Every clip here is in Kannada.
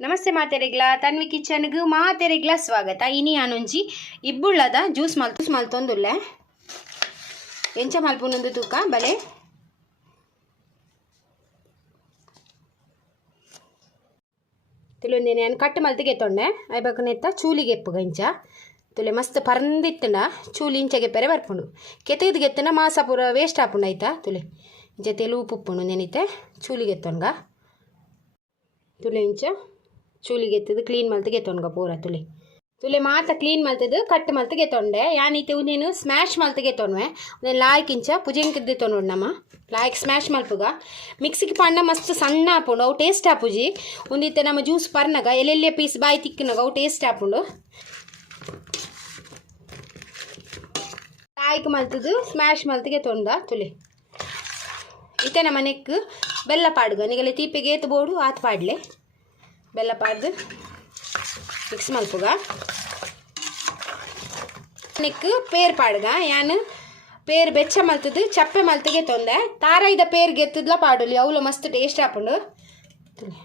ನಮಸ್ತೆ ಮಾತೆರೆಗ್ಲ ತನ್ವಿ ಕಿಚನ್ಗೂ ಮಾತೆರೆಗ್ಲ ಸ್ವಾಗತ. ಇನಿ ಆನೊಂಜಿ ಇಬ್ಬುಳ್ಳದ ಜ್ಯೂಸ್ ಮಲ್, ಜ್ಯೂಸ್ ಮಲ್ತೊಂದುಲ್ಲೆ ಎಂಚ ಮಲ್ಪುನೊಂದು ತೂಕ, ಬಲೆ. ತಿಳಿಯೊಂದೇನೆ ನಾನು ಕಟ್ಟು ಮಲ್ತಿಗೆ ತೊಂಡೆ ಐಬಕ್ಕ ನೆತ್ತ ಚೂಲಿಗೆ ಎಪ್ಪುಗ ಇಂಚ ತುಲೆ ಮಸ್ತ್ ಪರಂದಿತ್ತಂಡ ಚೂಲಿ ಇಂಚಗೆ ಪೆರೆ ಬರ್ಪುಂಡು. ಕೆತ್ತಗದ ಗೆತ್ತನ ಮಾಸ ಪೂರ ವೇಸ್ಟ್ ಆಪುಂಡು ಆಯ್ತಾ ತುಲೆ. ಇಂಚ ತೆಲು ಉಪ್ಪು ಉಪ್ಪುಂಡು ನೆನಿತೆ ಚೂಲಿಗೆ ಎತ್ತೊನ್ಗ ತುಲೆ ಇಂಚ. ಚೂಲಿಗೆ ಎತ್ತದು ಕ್ಲೀನ್ ಮಲ್ತಿಗೆ ಎತ್ತೊನ್ಗ ಪೂರ ತುಳಿ ತುಲೆ. ಮಾತ ಕ್ಲೀನ್ ಮಲ್ತದು ಕಟ್ ಮಲ್ತಿಗೆ ಯಾನಿ ಯಾನೀತೆ ನೀನು ಸ್ಮ್ಯಾಶ್ ಮಲ್ತಿಗೆ ತೊನ್ವೆ నేను ಲಾಯ್ಕ್ ಇಂಚ ಪುಜೆಂಕಿದ್ದು ತೊಗೊಂಡು ನಮ್ಮ. ಲಾಯ್ಕ್ ಸ್ಮ್ಯಾಶ್ ಮಲ್ಪುಗ. ಮಿಕ್ಸಿಗೆ ಪಣ್ಣ ಮಸ್ತ್ ಸಣ್ಣ ಹಾಪುಂಡು, ಅವು ಟೇಸ್ಟ್ ಆಪುಜಿ ಒಂದಿತ್ತೆ ನಮ್ಮ ಜ್ಯೂಸ್ ಪರ್ನಗ ಎಲ್ಲೆಲ್ಲೇ ಪೀಸ್ ಬಾಯಿ ತಿಕ್ಕನಗ, ಅವು ಟೇಸ್ಟ್ ಹಾಪುಂಡು. ಲಾಯ್ಕ್ ಮಲ್ತದು ಸ್ಮ್ಯಾಶ್ ಮಲ್ತಿಗೆ ತೊಂದ ತುಲೆ. ಇತ್ತೆ ನಮ್ಮ ನೆಕ್ ಬೆಲ್ಲ ಪಾಡುಗ. ನಿಗಲೆ ತೀಪೆಗೆ ಏತು ಬೋಡು, ಆತ್ ಪಾಡ್ಲೆ. ಬೆಲ್ಲ ಪಾಡ್ದು ಮಿಕ್ಸ್ ಮಲ್ಪುಗ ನೆಕ್ ಪೇರ್ ಪಾಡ್ಗ, ಯಾನು ಪೇರ್ ಬೆಚ್ಚ ಮಲ್ತದು, ಚಪ್ಪೆ ಮಲ್ತಿಗೆ ತೊಂದೆ. ತಾರ ಇದ ಪೇರ್ ಗೆತ್ತದ್ಲ ಪಾಡುಲಿ ಅವಳು ಮಸ್ತ್ ಟೇಸ್ಟ್ ಆಪುಂಡು ತುಲೆ.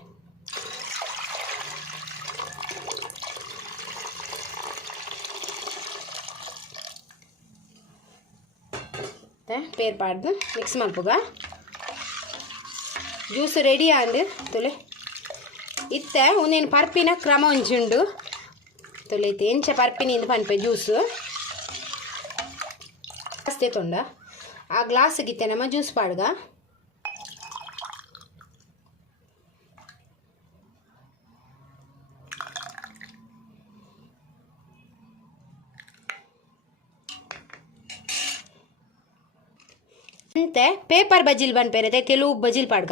ಮತ್ತೆ ಪೇರ್ ಪಾಡ್ದು ಮಿಕ್ಸ್ ಮಲ್ಪುಗ ಜ್ಯೂಸ್ ರೆಡಿ ಆಂಡ್ ತುಲೆ. ಇತ್ತೆ ಒಂದೇನು ಪರ್ಪಿನ ಕ್ರಮ ಒಂಜುಂಡು ತೊಲೈತೆ, ಎಂಚ ಪರ್ಪಿನಿಂದ ಪನ್ಪೆ ಜ್ಯೂಸು. ಅಷ್ಟೇ ತೊಂಡ. ಆ ಗ್ಲಾಸ್ಗಿತ್ತೆ ನಮ್ಮ ಜ್ಯೂಸ್ ಪಾಡ್ಗ. ಅಂತೆ, ಪೇಪರ್ ಬಜಿಲ್ ಬನ್ಪೇರತೆ ಕೆಲವು ಬಜಿಲ್ ಪಾಡ್ಗ.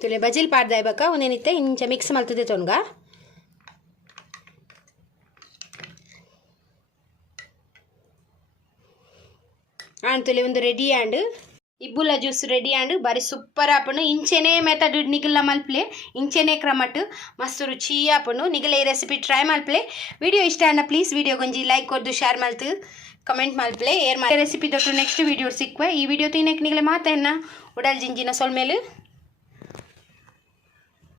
ತುಲೆ ಬಜಿಲ್ ಪಾಡ್ದ ಇವಾಗ ಒಂದೇನಿತ್ತೆ ಇಂಚ ಮಿಕ್ಸ್ ಮಲ್ತದೆ ತೊನ್ಗ ಆಂತುಲೆ ಒಂದು ರೆಡಿ ಆಂಡ್ ಇಬ್ಬುಲ ಜ್ಯೂಸ್ ರೆಡಿ ಆಂಡ್ ಬಾರಿ ಸೂಪರ್ ಆಪುಂಡು ಇಂಚೆನೇ ಮೆಥಡ್ ನಿಗಲ ಮಲ್ಪ್ಲೆ ಇಂಚೆನೇ ಕ್ರಮಟ್ ಮಸ್ತ್ ರುಚಿ ಆಪುಂಡು ನಿಗಲ ಈ ರೆಸಿಪಿ ಟ್ರೈ ಮಲ್ಪ್ಲೆ ವಿಡಿಯೋ ಇಷ್ಟ ಅಣ್ಣ ಪ್ಲೀಸ್ ವಿಡಿಯೋ ಗಂಜಿ ಲೈಕ್ ಕೊಡ್ದು ಶೇರ್ ಮಲ್ತು ಕಮೆಂಟ್ ಮಲ್ಪ್ಲೆ ಏರ್ ಮಾಡಿ ರೆಸಿಪಿ ತೊಟ್ಟು ನೆಕ್ಸ್ಟ್ ವಿಡಿಯೋ ಸಿಕ್ವೆ ಈ ವಿಡಿಯೋ ತಿನ್ನಕ್ಕೆ ನಿಗಲೆ ಮಾತೇನ ಉಡಲ್ ಜಿಂಜಿನ ಸೊಲ್ಮೇಲು